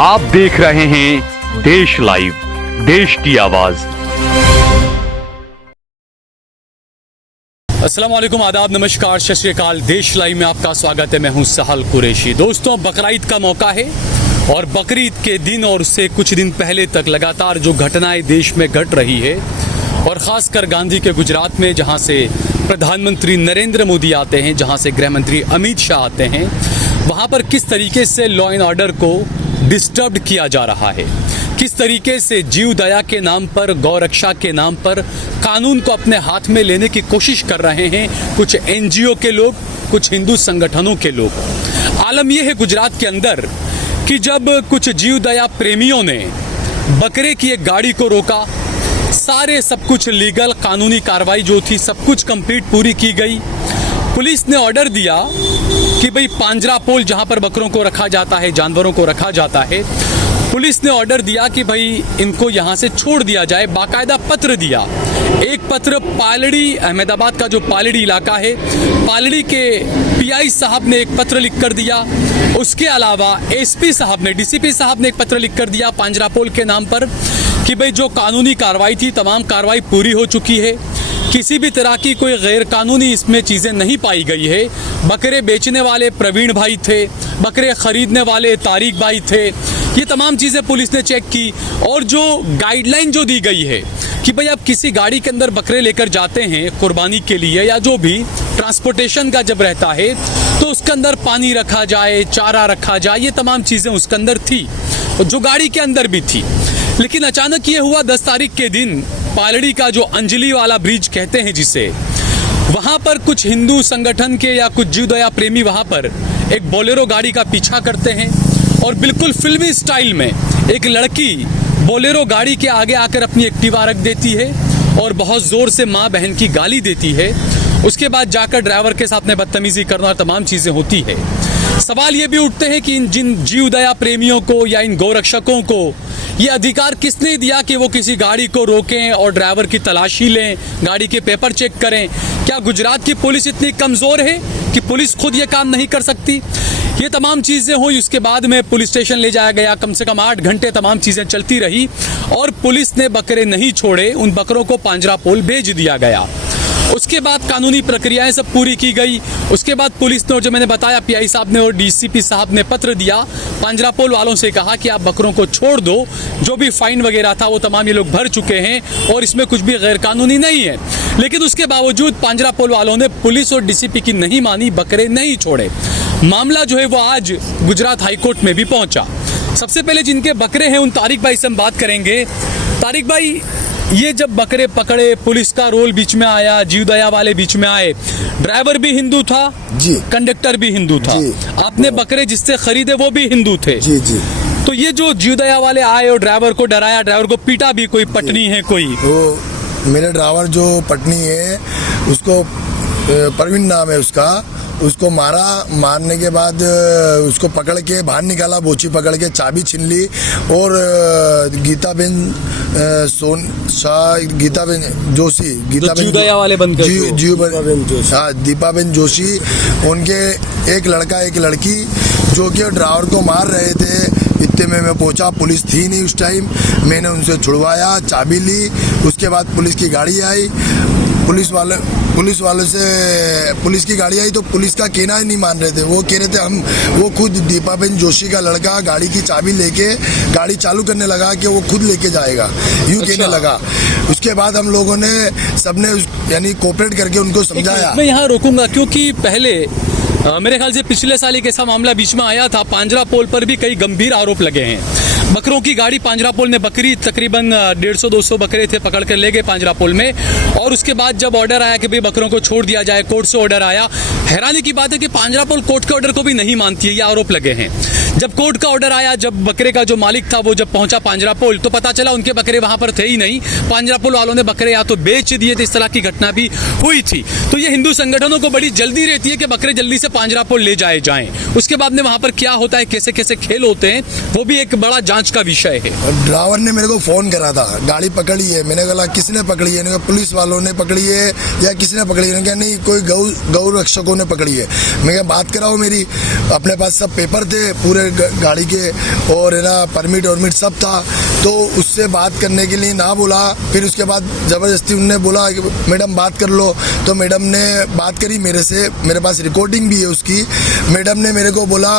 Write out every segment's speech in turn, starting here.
आप देख रहे हैं देश लाइव, देश की आवाज। अस्सलाम वालेकुम, आदाब, नमस्कार, सत श्री अकाल। देश लाइव में आपका स्वागत है। मैं हूं सहल कुरैशी। दोस्तों, बकरीद का मौका है और बकरीद के दिन और उससे कुछ दिन पहले तक लगातार जो घटनाएं देश में घट रही है और ख़ासकर गांधी के गुजरात में, जहां से प्रधानमंत्री नरेंद्र मोदी आते हैं, जहां से गृह मंत्री अमित शाह आते हैं, वहां पर किस तरीके से लॉ एंड ऑर्डर को डिस्टर्ब किया जा रहा है, किस तरीके से जीव दया के नाम पर, गौरक्षा के नाम पर कानून को अपने हाथ में लेने की कोशिश कर रहे हैं कुछ एनजीओ के लोग, कुछ हिंदू संगठनों के लोग। आलम यह है गुजरात के अंदर कि जब कुछ जीव दया प्रेमियों ने बकरे की एक गाड़ी को रोका, सारे सब कुछ लीगल कानूनी कार्रवाई जो थी सब कुछ कंप्लीट पूरी की गई। पुलिस ने ऑर्डर दिया कि भाई पांजरा पोल जहां पर बकरों को रखा जाता है, जानवरों को रखा जाता है, पुलिस ने ऑर्डर दिया कि भाई इनको यहां से छोड़ दिया जाए। बाकायदा पत्र दिया, एक पत्र पालड़ी, अहमदाबाद का जो पालड़ी इलाका है, पालड़ी के पीआई साहब ने एक पत्र लिख कर दिया। उसके अलावा एसपी साहब ने, डीसीपी साहब ने एक पत्र लिख कर दिया पांजरा पोल के नाम पर कि भाई जो कानूनी कार्रवाई थी तमाम कार्रवाई पूरी हो चुकी है, किसी भी तरह की कोई गैर कानूनी इसमें चीज़ें नहीं पाई गई है। बकरे बेचने वाले प्रवीण भाई थे, बकरे खरीदने वाले तारिक भाई थे, ये तमाम चीज़ें पुलिस ने चेक की। और जो गाइडलाइन जो दी गई है कि भाई आप किसी गाड़ी के अंदर बकरे लेकर जाते हैं कुर्बानी के लिए या जो भी ट्रांसपोर्टेशन का जब रहता है तो उसके अंदर पानी रखा जाए, चारा रखा जाए, ये तमाम चीज़ें उसके अंदर थी जो गाड़ी के अंदर भी थी। लेकिन अचानक ये हुआ 10 तारीख के दिन, पालड़ी का जो अंजलि वाला ब्रिज कहते हैं जिसे, वहाँ पर कुछ हिंदू संगठन के या कुछ जीव दया प्रेमी वहाँ पर एक बोलेरो गाड़ी का पीछा करते हैं और बिल्कुल फिल्मी स्टाइल में एक लड़की बोलेरो गाड़ी के आगे आकर अपनी एक्टिवा रख देती है और बहुत ज़ोर से माँ बहन की गाली देती है। उसके बाद जाकर ड्राइवर के साथ में बदतमीजी करना और तमाम चीज़ें होती है। सवाल ये भी उठते हैं कि इन जिन जीव दया प्रेमियों को या इन गौरक्षकों को ये अधिकार किसने दिया कि वो किसी गाड़ी को रोकें और ड्राइवर की तलाशी लें, गाड़ी के पेपर चेक करें? क्या गुजरात की पुलिस इतनी कमज़ोर है कि पुलिस खुद ये काम नहीं कर सकती? ये तमाम चीज़ें हुई। उसके बाद में पुलिस स्टेशन ले जाया गया, कम से कम 8 घंटे तमाम चीज़ें चलती रही और पुलिस ने बकरे नहीं छोड़े, उन बकरों को पांजरा पोल भेज दिया गया। उसके बाद कानूनी प्रक्रियाएं सब पूरी की गई। उसके बाद पुलिस ने, जो मैंने बताया, पीआई साहब ने और डीसीपी साहब ने पत्र दिया, पांजरा पोल वालों से कहा कि आप बकरों को छोड़ दो, जो भी फाइन वगैरह था वो तमाम ये लोग भर चुके हैं और इसमें कुछ भी गैर कानूनी नहीं है। लेकिन उसके बावजूद पांजरा पोल वालों ने पुलिस और डीसीपी की नहीं मानी, बकरे नहीं छोड़े। मामला जो है वो आज गुजरात हाईकोर्ट में भी पहुंचा। सबसे पहले जिनके बकरे हैं उन तारिक भाई से हम बात करेंगे। तारिक भाई, ये जब बकरे पकड़े, पुलिस का रोल बीच में आया, जीव दया वाले बीच में आए, ड्राइवर भी हिंदू था जी, कंडक्टर भी हिंदू था जी, आपने बकरे जिससे खरीदे वो भी हिंदू थे जी जी। तो ये जो जीव दया वाले आए और ड्राइवर को डराया, ड्राइवर को पीटा भी, कोई पटनी है कोई, तो मेरे ड्राइवर जो पटनी है उसको, प्रवीण नाम है उसका, उसको मारा। मारने के बाद उसको पकड़ के बाहर निकाला, बोची पकड़ के चाबी छीन ली और गीताबेन जोशी, दीपाबेन जोशी, उनके एक लड़का एक लड़की जो कि ड्राइवर को मार रहे थे। इतने में मैं पहुंचा, पुलिस थी नहीं उस टाइम, मैंने उनसे छुड़वाया, चाबी ली। उसके बाद पुलिस की गाड़ी आई, पुलिस वाले से पुलिस की गाड़ी आई तो पुलिस का कहना ही नहीं मान रहे थे। वो कह रहे थे वो खुद दीपाबेन जोशी का लड़का गाड़ी की चाबी लेके गाड़ी चालू करने लगा कि वो खुद लेके जाएगा, यूँ कहने लगा। उसके बाद हम लोगों ने सबने यानी कोऑपरेट करके उनको समझाया। मैं यहाँ रोकूंगा क्योंकि पहले मेरे ख्याल से पिछले साल एक ऐसा मामला बीच में आया था, पांजरा पोल पर भी कई गंभीर आरोप लगे हैं। बकरों की गाड़ी पांजरा पोल ने, बकरी तकरीबन 150-200 बकरे थे, पकड़ कर ले गए पांजरा पोल में। और उसके बाद जब ऑर्डर आया कि भाई बकरों को छोड़ दिया जाए, कोर्ट से ऑर्डर आया। हैरानी की बात है कि पांजरा पोल कोर्ट के ऑर्डर को भी नहीं मानती है, ये आरोप लगे हैं। जब कोर्ट का ऑर्डर आया, जब बकरे का जो मालिक था वो जब पहुंचा पांजरा पोल, तो पता चला उनके बकरे वहां पर थे ही नहीं। पांजरा पोल वालों ने बकरे या तो बेच दिए थे, इस तरह की घटना भी हुई थी। तो ये हिंदू संगठनों को बड़ी जल्दी रहती है कि बकरे जल्दी से पांजरा पोल ले जाए जाएं। उसके बाद में वहाँ पर क्या होता है, कैसे कैसे खेल होते हैं, वो भी एक बड़ा जांच का विषय है। ड्राइवर ने मेरे को फ़ोन करा था, गाड़ी पकड़ी है। मैंने कहा किसने पकड़ी है? कहा पुलिस वालों ने पकड़ी है या किसने पकड़ी है? कहा नहीं, कोई गौ रक्षकों ने पकड़ी है। मैं कहा बात कराओ मेरी। अपने पास सब पेपर थे पूरे गाड़ी के, और है ना परमिट वर्मिट सब था। तो उससे बात करने के लिए ना बोला। फिर उसके बाद ज़बरदस्ती उनने बोला मैडम बात कर लो। तो मैडम ने बात करी मेरे से, मेरे पास रिकॉर्डिंग भी है उसकी। मैडम ने मेरे को बोला,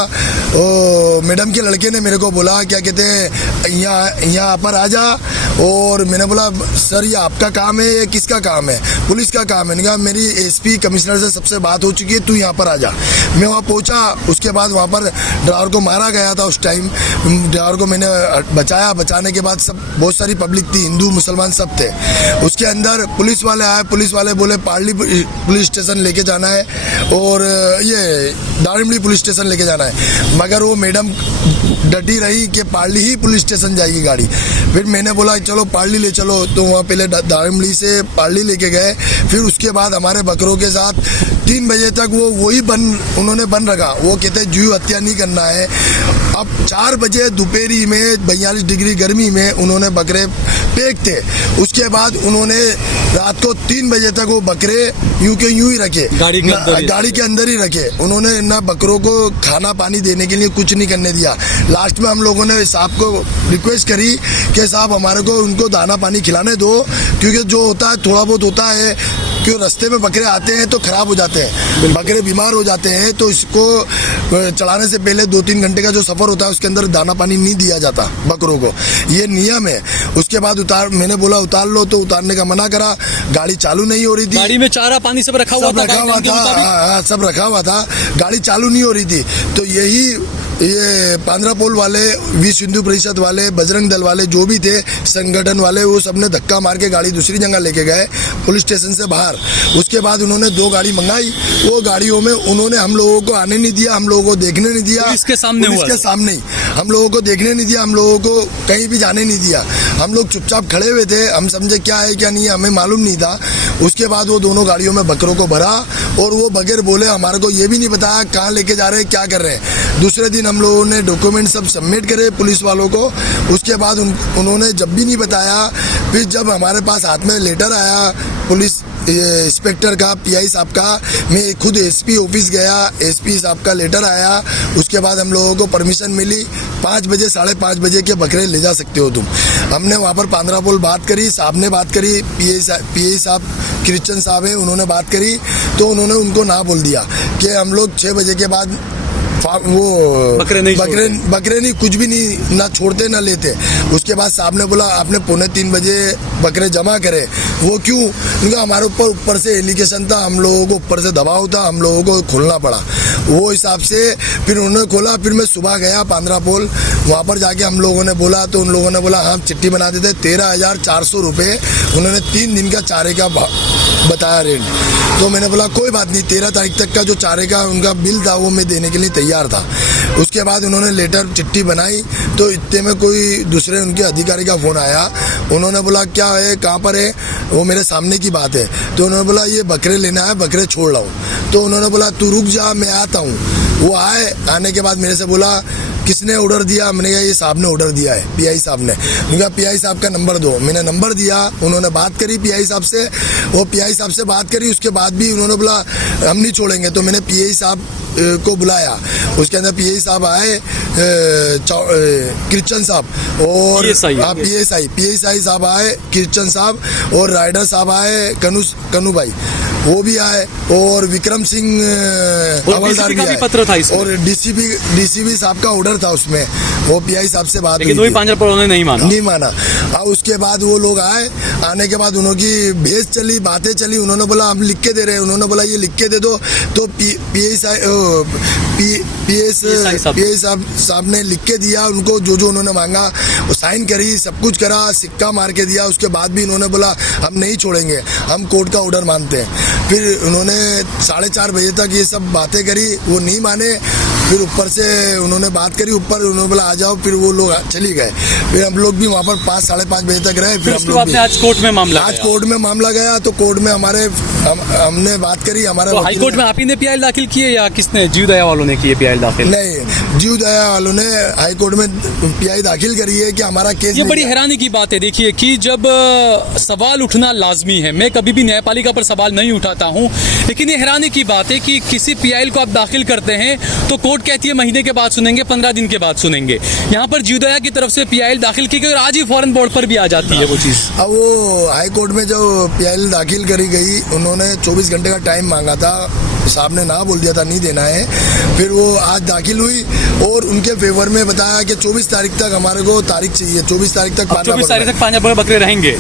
मैडम के लड़के ने मेरे को बोला क्या कहते हैं, यहाँ पर आ जा। और मैंने बोला सर ये आपका काम है या किसका काम है? पुलिस का काम है। मैंने कहा मेरी एसपी कमिश्नर से सबसे बात हो चुकी है, तू यहाँ पर आ जा। मैं वहाँ पहुँचा। उसके बाद वहाँ पर ड्राइवर को मारा गया था उस टाइम। ड्राइवर को मैंने बचाया। बचाने के बाद सब बहुत सारी पब्लिक थी, हिंदू मुसलमान सब थे। उसके अंदर पुलिस वाले आए। पुलिस वाले बोले पार्ली पुलिस स्टेशन लेके जाना है और ये दारिमली पुलिस स्टेशन लेके जाना है। मगर वो मैडम डटी रही कि पार्ली ही पुलिस स्टेशन जाएगी गाड़ी। फिर मैंने बोला चलो पार्ली ले चलो। तो वहाँ पहले दारिमली से पार्ली लेके गए। फिर उसके बाद हमारे बकरों के साथ 3 बजे तक वो वही उन्होंने बन रखा। वो कहते जीव हत्या नहीं करना है। अब 4 बजे दोपहरी में 42 डिग्री गर्मी में उन्होंने बकरे फेंकते। उसके बाद उन्होंने रात को 3 बजे तक वो बकरे यूं के यूं ही रखे, गाड़ी के अंदर ही रखे। उन्होंने ना बकरों को खाना पानी देने के लिए कुछ नहीं करने दिया। लास्ट में हम लोगों ने साहब को रिक्वेस्ट करी कि साहब हमारे को उनको दाना पानी खिलाने दो, क्योंकि जो होता है थोड़ा बहुत होता है, क्यों रास्ते में बकरे आते हैं तो खराब हो जाते हैं, बकरे बीमार हो जाते हैं। तो इसको चलाने से पहले 2-3 घंटे का जो सफ़र होता है उसके अंदर दाना पानी नहीं दिया जाता बकरों को, ये नियम है। उसके बाद मैंने बोला उतार लो, तो उतारने का मना करा। गाड़ी चालू नहीं हो रही थी। गाड़ी में चारा पानी सब रखा हुआ था, सब रखा हुआ था। गाड़ी चालू नहीं हो रही थी। तो ये पांद्रापोल वाले, विश्व हिंदू परिषद वाले, बजरंग दल वाले, जो भी थे संगठन वाले, वो सबने धक्का मार के गाड़ी दूसरी जगह लेके गए पुलिस स्टेशन से बाहर। उसके बाद उन्होंने 2 गाड़ी मंगाई। वो गाड़ियों में उन्होंने हम लोगों को आने नहीं दिया, हम लोगों को देखने नहीं दिया। इसके सामने ही हम लोगों को देखने नहीं दिया, हम लोगों को कहीं भी जाने नहीं दिया। हम लोग चुपचाप खड़े हुए थे। हम समझे क्या है क्या नहीं है, हमें मालूम नहीं था। उसके बाद वो दोनों गाड़ियों में बकरों को भरा और वो बगैर बोले हमारे को ये भी नहीं बताया कहाँ लेके जा रहे हैं, क्या कर रहे हैं। दूसरे दिन हम लोगों ने डॉक्यूमेंट सब सबमिट करे पुलिस वालों को। उसके बाद उन्होंने जब भी नहीं बताया। फिर जब हमारे पास हाथ में लेटर आया पुलिस इंस्पेक्टर का, पीआई साहब का, मैं खुद एसपी ऑफिस गया, एसपी साहब का लेटर आया। उसके बाद हम लोगों को परमिशन मिली 5 बजे 5:30 बजे के बकरे ले जा सकते हो तुम। हमने वहाँ पर पांद्रापोल बात करी, साहब ने बात करी, पीआई साहब क्रिश्चियन साहब है, उन्होंने बात करी। तो उन्होंने उनको ना बोल दिया कि हम लोग 6 बजे के बाद वो बकरे नहीं कुछ भी नहीं, ना छोड़ते ना लेते। उसके बाद साहब ने बोला आपने 2:45 बजे बकरे जमा करे। वो क्यों? क्योंकि हमारे ऊपर से एलिगेशन था, हम लोगों को ऊपर से दबाव था, हम लोगों को खोलना पड़ा। वो हिसाब से फिर उन्होंने खोला। फिर मैं सुबह गया पांद्रापोल, वहाँ पर जाके हम लोगों ने बोला, तो उन लोगों ने बोला हाँ चिट्ठी बना देते। 13,400 रुपये उन्होंने 3 दिन का चारे का बताया रेट। तो मैंने बोला कोई बात नहीं, 13 तारीख तक का जो चारे का उनका बिल था वो मैं देने के लिए तैयार था। उसके बाद उन्होंने लेटर चिट्ठी बनाई। तो इतने में कोई दूसरे उनके अधिकारी का फ़ोन आया। उन्होंने बोला क्या है, कहाँ पर है? वो मेरे सामने की बात है। तो उन्होंने बोला ये बकरे लेना है, बकरे छोड़ रहा हूँ। तो उन्होंने बोला तू रुक जा, मैं आता हूँ। वो आए, आने के बाद मेरे से बोला किसने ऑर्डर दिया? मैंने कहा ये साहब ने ऑर्डर दिया है, पीआई साहब ने। मैंने कहा पीआई साहब का नंबर दो। मैंने नंबर दिया, उन्होंने बात करी पीआई साहब से। वो पीआई साहब से बात करी, उसके बाद भी उन्होंने बोला हम नहीं छोड़ेंगे। तो मैंने पीआई साहब को बुलाया। उसके अंदर पीआई साहब आए, क्रिश्चियन साहब और पीएसआई साहब आए, क्रिश्चियन साहब, और राइडर साहब आए, कनू भाई वो भी आए, और विक्रम सिंह हवलदार भी आए। पत्र था इसमें। और डीसीपी साहब का ऑर्डर था उसमें। वो पीआई साहब से बात हुई, नहीं माना। और उसके बाद वो लोग आए, आने के बाद उनकी भेज चली, बातें चली। उन्होंने बोला हम लिख के दे रहे हैं, उन्होंने बोला ये लिख के दे दो। तो पीआई साहब ने लिख के दिया उनको, जो उन्होंने मांगा वो साइन करी, सब कुछ करा, सिक्का मार के दिया। उसके बाद भी उन्होंने बोला हम नहीं छोड़ेंगे, हम कोर्ट का ऑर्डर मानते हैं। फिर उन्होंने 4:30 बजे तक ये सब बातें करी, वो नहीं माने। फिर ऊपर से उन्होंने बात करी, ऊपर उन्होंने बोला आ जाओ, फिर वो लोग चली गए। फिर हम लोग भी वहाँ पर 5 साढ़े 5 बजे तक रहे। फिर हम उसके लोग बाद में आज कोर्ट में मामला आज गया। कोर्ट में मामला गया, तो कोर्ट में हमने बात करी, हमारे तो हाई कोर्ट में आप ही ने पीआई दाखिल किए या किसने, जीव दया वालों ने किए पीआई दाखिल? नहीं, जीव दया वालों ने हाई कोर्ट में पीआई दाखिल करी है कि हमारा केस ये बड़ी हैरानी की बात है। देखिए कि जब सवाल उठना लाजमी है, मैं कभी भी न्यायपालिका पर सवाल नहीं उठाता हूं, लेकिन ये हैरानी की बात है कि किसी पीआई को आप दाखिल करते हैं तो कोर्ट कहती है महीने के बाद सुनेंगे, 15 दिन के बाद सुनेंगे। यहाँ पर जीवदया की तरफ से पीआई दाखिल की गई और आज ही फौरन बोर्ड पर भी आ जाती है वो चीज़। अब वो हाई कोर्ट में जो पीआई दाखिल करी गई, उन्होंने 24 घंटे का टाइम मांगा था, साहब ने ना बोल दिया था नहीं देना है। फिर वो आज दाखिल हुई और उनके फेवर में बताया कि 24 तारीख तक हमारे को तारीख चाहिए, 24 तारीख तक 24 तारीख तक 5 बकरे रहेंगे।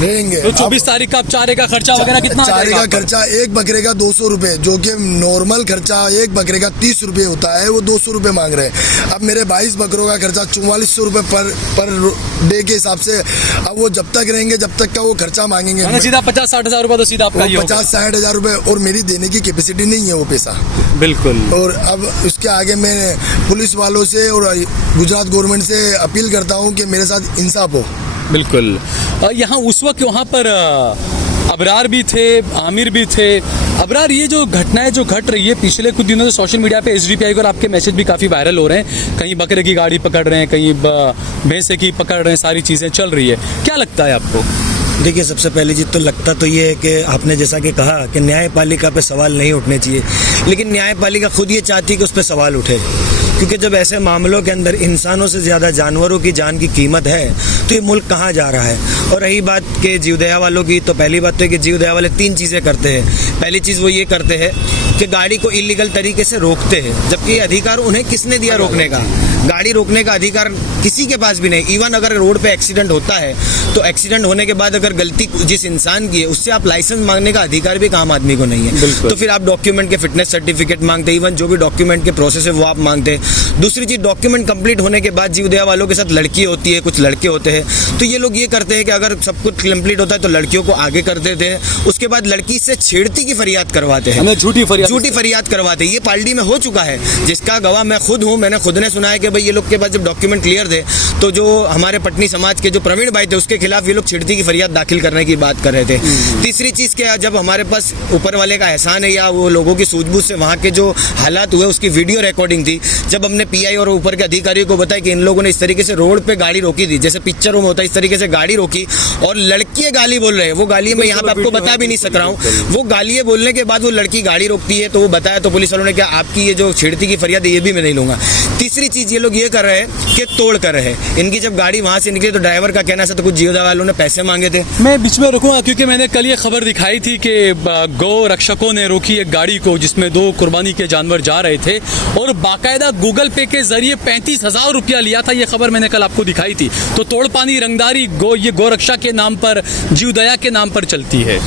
तो 24 तारीख का आप चारे का खर्चा वगैरह कितना? चारे का खर्चा एक बकरे का 200 रुपए, जो कि नॉर्मल खर्चा एक बकरे का 30 रुपए होता है, वो 200 रुपए मांग रहे हैं। अब मेरे 22 बकरों का खर्चा 4400 रुपए पर डे के हिसाब से। अब वो जब तक रहेंगे जब तक का वो खर्चा मांगेंगे, सीधा 50-60 हजार रुपए तो सीधा आपका 50-60 हजार रुपए, और मेरी देने की कैपेसिटी नहीं है वो पैसा। बिल्कुल। और अब उसके आगे मैं पुलिस वालों से और गुजरात गवर्नमेंट से अपील करता हूँ कि मेरे साथ इंसाफ हो। बिल्कुल। यहाँ उस वक्त वहाँ पर अबरार भी थे, आमिर भी थे। अबरार, ये जो घटनाएं जो घट रही है पिछले कुछ दिनों से सोशल मीडिया पे एसडीपीआई को आपके मैसेज भी काफ़ी वायरल हो रहे हैं, कहीं बकरे की गाड़ी पकड़ रहे हैं, कहीं भैंसे की पकड़ रहे हैं, सारी चीज़ें चल रही है, क्या लगता है आपको? देखिए, सबसे पहली चीज़ तो लगता तो ये है कि आपने जैसा कि कहा कि न्यायपालिका पे सवाल नहीं उठने चाहिए, लेकिन न्यायपालिका खुद ये चाहती है कि उस पर सवाल उठे, क्योंकि जब ऐसे मामलों के अंदर इंसानों से ज़्यादा जानवरों की जान की कीमत है तो ये मुल्क कहाँ जा रहा है। और रही बात के जीवदया वालों की, तो पहली बात तो है कि जीवदया वाले 3 चीज़ें करते हैं। पहली चीज़ वो ये करते हैं कि गाड़ी को इलीगल तरीके से रोकते हैं, जबकि ये अधिकार उन्हें किसने दिया रोकने का? गाड़ी रोकने का अधिकार किसी के पास भी नहीं। इवन अगर रोड पे एक्सीडेंट होता है तो एक्सीडेंट होने के बाद अगर गलती जिस इंसान की है उससे आप लाइसेंस मांगने का अधिकार भी आम आदमी को नहीं है। तो फिर आप डॉक्यूमेंट के फिटनेस सर्टिफिकेट मांगते, इवन जो भी डॉक्यूमेंट के प्रोसेस है वो आप मांगते हैं। दूसरी चीज़, डॉक्यूमेंट कंप्लीट होने के बाद जीवदया वालों के साथ लड़की होती है, कुछ लड़के होते हैं, तो ये लोग ये करते हैं कि अगर सब कुछ कंप्लीट होता है तो लड़कियों को आगे कर देते हैं, उसके बाद लड़की से छेड़ती की फरियाद करवाते हैं, झूठी फरियाद करवाते हैं। ये पार्टी में हो चुका है, जिसका गवाह मैं खुद हूँ। मैंने खुद ने सुना है कि भाई ये लोग के पास जब डॉक्यूमेंट क्लियर थे तो जो हमारे पटनी समाज के जो प्रवीण भाई थे उसके खिलाफ ये लोग छेड़ती की फरियाद दाखिल करने की बात कर रहे थे। तीसरी चीज़ क्या, जब हमारे पास ऊपर वाले का एहसान है या वो लोगों की सूझबूझ से वहाँ के जो हालात हुए उसकी वीडियो रिकॉर्डिंग थी, जब हमने पीआई और ऊपर के अधिकारियों को बताया कि इन लोगों ने इस तरीके से रोड पे गाड़ी रोकी थी, जैसे पिक्चरों में होता है इस तरीके से गाड़ी रोकी, और लड़की गाली बोल रहे हैं, वो गाली मैं यहाँ पे आपको बता भी नहीं सक रहा हूँ। वो गाली बोलने के बाद वो लड़की गाड़ी रोकती है, तो वो बताया तो पुलिस वालों ने क्या आपकी ये जो छेड़ती की फरियाद है ये भी मैं नहीं लूंगा। तीसरी चीज़, ये लोग ये कर रहे हैं कि तोड़ कर रहे हैं। इनकी जब गाड़ी वहाँ से निकली तो ड्राइवर का कहना था तो कुछ जीवदया वालों ने पैसे मांगे थे। मैं बीच में रुकूंगा क्योंकि मैंने कल ये खबर दिखाई थी कि गौ रक्षकों ने रोकी एक गाड़ी को जिसमें 2 कुर्बानी के जानवर जा रहे थे और बाकायदा गूगल पे के जरिए 35,000 रुपया लिया था। ये खबर मैंने कल आपको दिखाई थी। तो तोड़पानी रंगदारी ये गौ रक्षा के नाम पर, जीवदया के नाम पर चलती है।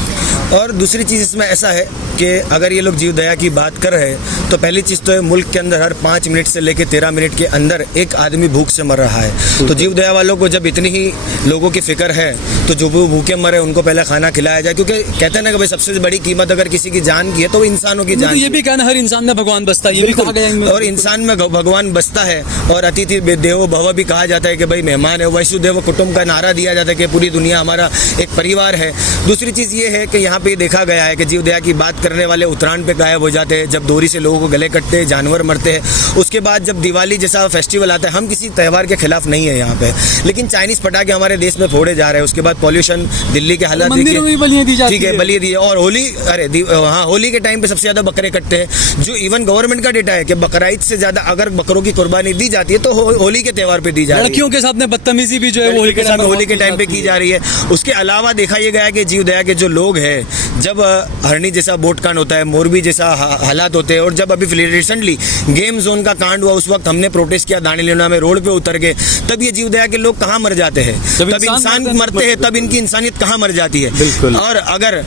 और दूसरी चीज़ इसमें ऐसा है कि अगर ये लोग जीवदया की बात कर रहे हैं तो पहली चीज़ तो है मुल्क के अंदर हर 5 मिनट से लेकर 13 मिनट के अंदर एक आदमी भूख से मर रहा है। तो जीवदया वालों को जब इतनी ही लोगों की फिक्र है तो जो भी भूखे मरे उनको पहले खाना खिलाया जाए, क्योंकि कहते हैं ना कि भाई सबसे बड़ी कीमत अगर किसी की जान की है तो वो इंसानों की जान। ये भी कहना हर इंसान में भगवान बसता है, ये भी कहा गया, और इंसान में भगवान बसता है। और अतिथि देवो भव भी कहा जाता है कि भाई मेहमान है, वैसुदेव कुटुंब का नारा दिया जाता है कि पूरी दुनिया हमारा एक परिवार है। दूसरी चीज़ ये है कि यहाँ पे देखा गया है कि जीवदया की बात करने वाले उत्तरायण पे गायब हो जाते हैं, जब दोरी से लोगों को गले कटते हैं, जानवर मरते हैं। उसके बाद जब दिवाली जैसा फेस्टिवल आता है, हम किसी त्यौहार के खिलाफ नहीं है यहाँ पे, लेकिन चाइनीज पटाखे हमारे देश में फोड़े जा रहे हैं। उसके बाद पॉल्यूशन, दिल्ली के हालात देखिए, ठीक है बलि दी, और होली, अरे हाँ होली के टाइम पे सबसे ज्यादा बकरे कटते हैं। जो इवन गवर्नमेंट का डेटा है कि बकराईद से ज्यादा अगर बकरों की कुर्बानी दी जाती है तो होली के त्यौहार पे दी जाती है। लड़कियों के साथ में बदतमीजी भी जो है होली के टाइम पे की जा रही है। उसके अलावा देखा यह गया है कि जीवदया के जो लोग हैं, जब हरणी जैसा बोट कांड होता है, मोरबी जैसा हालात होते हैं, और जब अभी रिसेंटली गेम जोन का कांड हुआ उस वक्त हमने प्रोटेस्ट किया, दानी लेना में रोड पे उतर गए, तब ये जीवदया के लोग कहाँ मर जाते हैं, तब इंसान मरते हैं, तब इनकी इंसानियत कहाँ मर जाती है। और अगर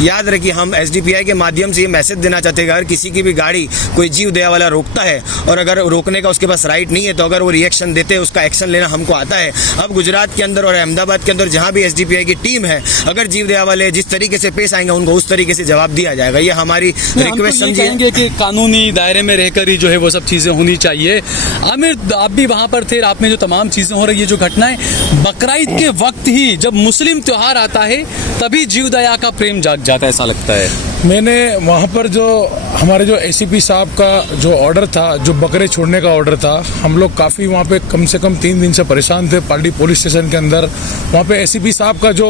याद रखिए, हम SDPI के माध्यम से ये मैसेज देना चाहते हैं कि अगर किसी की भी गाड़ी कोई जीव दया वाला रोकता है और अगर रोकने का उसके पास राइट नहीं है तो अगर वो रिएक्शन देते हैं, उसका एक्शन लेना हमको आता है। अब गुजरात के अंदर और अहमदाबाद के अंदर जहाँ भी SDPI की टीम है, अगर जीव दया वाले जिस तरीके से पेश आएंगे उनको उस तरीके से जवाब दिया जाएगा। ये हमारी रिक्वेस्ट समझिए। कहेंगे कि कानूनी दायरे में रहकर ही जो है वो सब चीज़ें होनी चाहिए। आमिर, आप भी वहाँ पर थे, आप में जो तमाम चीज़ें हो रही है, जो घटनाएं बकरीद के वक्त ही जब मुस्लिम त्योहार आता है तभी जीव दया का प्रेम जाग जाता है, ऐसा लगता है। मैंने वहाँ पर जो हमारे जो ACP साहब का जो ऑर्डर था, जो बकरे छोड़ने का ऑर्डर था, हम लोग काफ़ी वहाँ पे कम से कम 3 दिन से परेशान थे पालड़ी पुलिस स्टेशन के अंदर। वहाँ पे ACP साहब का जो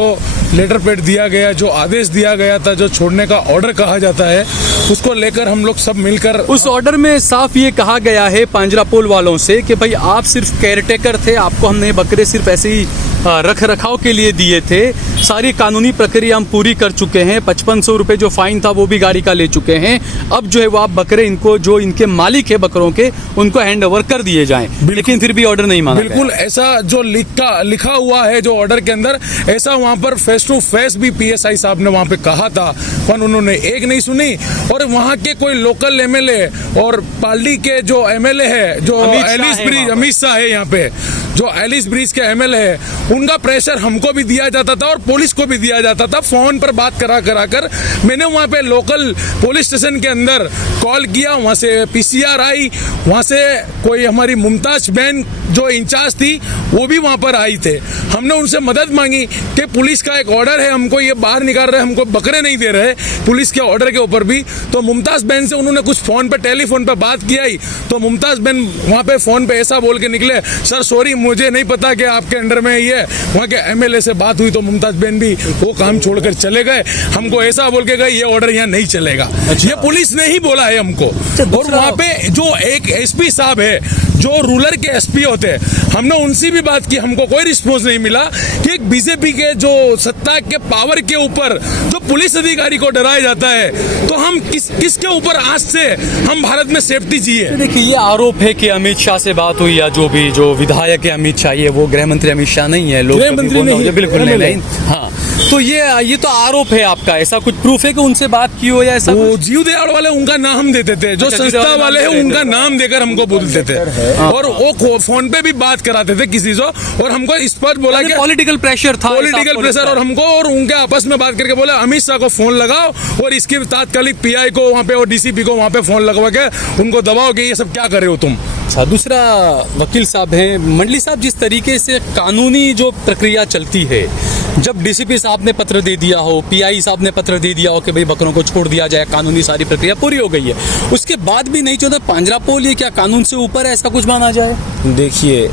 लेटर पैड दिया गया, जो आदेश दिया गया था, जो छोड़ने का ऑर्डर कहा जाता है, उसको लेकर हम लोग सब मिलकर उस ऑर्डर में साफ ये कहा गया है पांजरापोल वालों से कि भाई आप सिर्फ केयरटेकर थे, आपको हमने बकरे सिर्फ ऐसे ही रख रखाव के लिए दिए थे, सारी कानूनी प्रक्रिया हम पूरी कर चुके हैं, 5500 रुपये जो फाइन था वो भी गाड़ी का ले चुके हैं, अब जो है वो आप बकरे इनको जो इनके मालिक है बकरों के उनको हैंड ओवर कर दिए जाएं। लेकिन फिर भी ऑर्डर नहीं माना बिल्कुल गया। ऐसा जो लिखा हुआ है जो ऑर्डर के अंदर, ऐसा वहाँ पर फेस टू फेस भी PSI साहब ने वहाँ पे कहा था, पर उन्होंने एक नहीं सुनी। और वहाँ के कोई लोकल MLA और पालड़ी के जो MLA है, जो एलिस ब्रिज, अमित शाह है यहाँ पे, जो एलिस ब्रिज के MLA है, उनका प्रेशर हमको भी दिया जाता था और पुलिस को भी दिया जाता था। फोन पर बात करा कर मैंने वहाँ पे लोकल पुलिस स्टेशन के अंदर कॉल किया, वहाँ से PCR आई, वहाँ से कोई हमारी मुमताज बहन जो इंचार्ज थी वो भी वहाँ पर आई थे। हमने उनसे मदद मांगी कि पुलिस का एक ऑर्डर है, हमको ये बाहर निकाल रहे, हमको बकरे नहीं दे रहे पुलिस के ऑर्डर के ऊपर भी। तो मुमताज बहन से उन्होंने कुछ फोन पे टेलीफोन पे बात किया ही, तो मुमताज बहन वहाँ पे फोन पे ऐसा बोल के निकले, सर सॉरी मुझे नहीं पता कि आपके अंडर में ये। वहाँ के MLA से बात हुई तो मुमताज बहन भी वो काम छोड़कर चले गए, हमको ऐसा बोल के गए ये ऑर्डर यहाँ नहीं चलेगा। ये पुलिस ने ही बोला है हमको। और वहाँ पे जो एक SP साहब है, जो रूरल के SP होते हैं, हमने उनसे भी बात की, हमको कोई रिस्पॉन्स नहीं मिला कि एक BJP के जो सत्ता के पावर के ऊपर जो पुलिस अधिकारी को डराया जाता है, तो हम किसके ऊपर आज से हम भारत में सेफ्टी चाहिए। देखिए, ये आरोप है कि अमित शाह से बात हुई, या जो विधायक है अमित शाह, ये वो गृह मंत्री अमित शाह नहीं है, लोग गृहमंत्री नहीं, बिल्कुल नहीं। हाँ, तो ये तो आरोप है आपका, ऐसा कुछ प्रूफ है कि उनसे बात की हो या ऐसा? वो जीव दयाल वाले उनका नाम देते थे, जो संस्था वाले हैं उनका नाम देकर हमको बोलते थे, और वो फोन पे भी बात कराते थे किसी से, और हमको स्पष्ट बोला कि पॉलिटिकल प्रेशर था, पॉलिटिकल प्रेशर, और हमको और उनके आपस में बात करके बोला अमित शाह को फोन लगाओ और इसके तात्कालिक PI को वहाँ पे और DCP को वहाँ पे फोन लगवा के उनको दबाओ कि ये सब क्या कर रहे हो तुम। अच्छा, दूसरा वकील साहब हैं, मंडली साहब, जिस तरीके से कानूनी जो प्रक्रिया चलती है, जब DCP साहब ने पत्र दे दिया हो, PI साहब ने पत्र दे दिया हो कि भाई बकरों को छोड़ दिया जाए, कानूनी सारी प्रक्रिया पूरी हो गई है, उसके बाद भी नहीं चाहता पांजरापोल, ये क्या कानून से ऊपर है, ऐसा कुछ माना जाए? देखिए,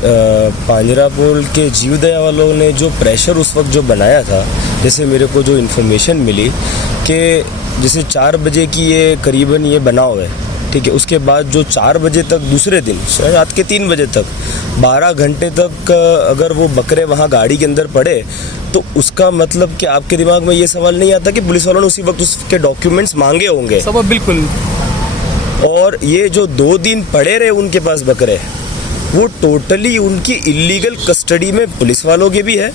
पांजरापोल के जीव दया वालों ने जो प्रेशर उस वक्त जो बनाया था, जैसे मेरे को जो इन्फॉर्मेशन मिली कि जैसे 4 बजे की ये करीबन ये बनाव है, ठीक है, उसके बाद जो 4 बजे तक दूसरे दिन रात के 3 बजे तक 12 घंटे तक अगर वो बकरे वहाँ गाड़ी के अंदर पड़े, तो उसका मतलब कि आपके दिमाग में ये सवाल नहीं आता कि पुलिस वालों ने उसी वक्त उसके डॉक्यूमेंट्स मांगे होंगे? सब बिल्कुल। और ये जो 2 दिन पड़े रहे उनके पास बकरे, वो टोटली उनकी इलीगल कस्टडी में पुलिस वालों के भी है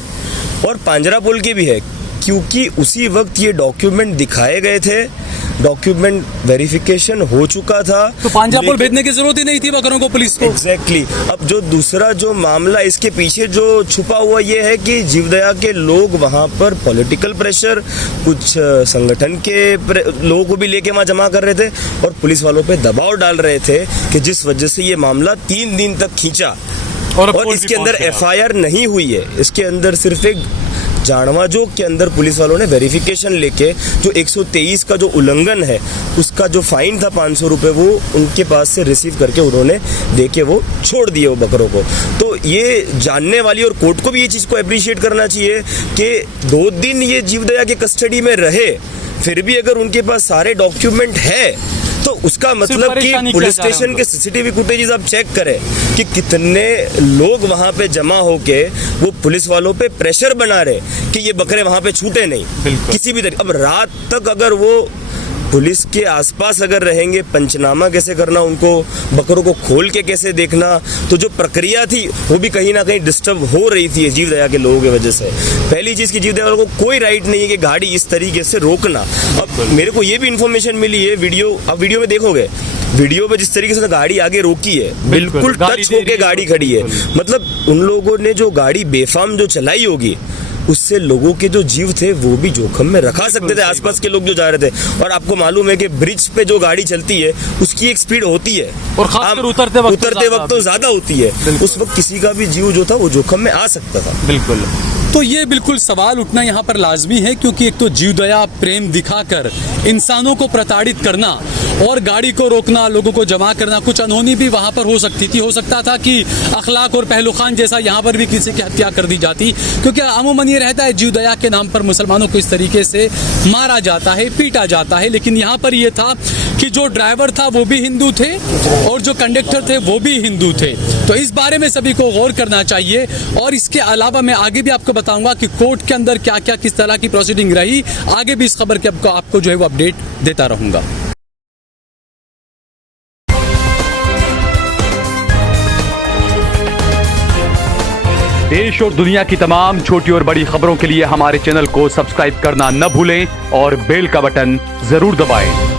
और पांजरापोल के भी है, क्योंकि उसी वक्त ये डॉक्यूमेंट दिखाए गए थे, डॉक्यूमेंट वेरिफिकेशन हो चुका था, तो पांजरापोल भेजने की जरूरत ही नहीं थी बकरों को पुलिस को। एग्जैक्टली। अब जो दूसरा जो मामला इसके पीछे जो छुपा हुआ ये है कि जीवदया के लोग वहाँ पर पॉलिटिकल प्रेशर, कुछ संगठन के लोगों को भी लेके वहाँ जमा कर रहे थे और पुलिस वालों पे दबाव डाल रहे थे, कि जिस वजह से ये मामला 3 दिन तक खींचा। और इसके अंदर FIR नहीं हुई है, इसके अंदर सिर्फ एक जाड़वा जोग के अंदर पुलिस वालों ने वेरिफिकेशन लेके जो 123 का जो उल्लंघन है उसका जो फाइन था 500 रुपये, वो उनके पास से रिसीव करके उन्होंने दे के वो छोड़ दिए वो बकरों को। तो ये जानने वाली, और कोर्ट को भी ये चीज़ को अप्रिशिएट करना चाहिए कि 2 दिन ये जीवदया के कस्टडी में रहे, फिर भी अगर उनके पास सारे डॉक्यूमेंट है, तो उसका मतलब कि पुलिस स्टेशन के CCTV फुटेजेस आप चेक करें कि कितने लोग वहां पे जमा होके वो पुलिस वालों पे प्रेशर बना रहे कि ये बकरे वहां पे छूटे नहीं किसी भी तरीके। अब रात तक अगर वो पुलिस के आसपास अगर रहेंगे, पंचनामा कैसे करना, उनको बकरों को खोल के कैसे देखना, तो जो प्रक्रिया थी वो भी कहीं ना कहीं डिस्टर्ब हो रही थी जीव दया के लोगों की वजह से। पहली चीज़ की जीव दया को कोई राइट नहीं है कि गाड़ी इस तरीके से रोकना। अब मेरे को ये भी इन्फॉर्मेशन मिली है, अब वीडियो में देखोगे, वीडियो में जिस तरीके से गाड़ी आगे रोकी है, बिल्कुल टच होके गाड़ी खड़ी है। मतलब उन लोगों ने जो गाड़ी बेफाम जो चलाई होगी, उससे लोगों के जो जीव थे वो भी जोखम में रखा सकते थे, आसपास के लोग जो जा रहे थे। और आपको मालूम है कि ब्रिज पे जो गाड़ी चलती है उसकी एक स्पीड होती है, और खासकर उतरते वक्त तो ज्यादा होती है। उस वक्त किसी का भी जीव जो था वो जोखम में आ सकता था। बिल्कुल। तो ये बिल्कुल सवाल उठना यहाँ पर लाजमी है, क्योंकि एक तो जीवदया प्रेम दिखाकर इंसानों को प्रताड़ित करना और गाड़ी को रोकना, लोगों को जमा करना, कुछ अनहोनी भी वहाँ पर हो सकती थी। हो सकता था कि अखलाक और पहलू खान जैसा यहाँ पर भी किसी की हत्या कर दी जाती, क्योंकि अमूमन ये रहता है जीवदया के नाम पर मुसलमानों को इस तरीके से मारा जाता है, पीटा जाता है। लेकिन यहाँ पर ये था कि जो ड्राइवर था वो भी हिंदू थे और जो कंडक्टर थे वो भी हिंदू थे। तो इस बारे में सभी को गौर करना चाहिए। और इसके अलावा मैं आगे भी आपको बताऊंगा कि कोर्ट के अंदर क्या क्या किस तरह की प्रोसीडिंग रही, आगे भी इस खबर के आपको जो है वो अपडेट देता रहूंगा। देश और दुनिया की तमाम छोटी और बड़ी खबरों के लिए हमारे चैनल को सब्सक्राइब करना न भूलें और बेल का बटन जरूर दबाएं।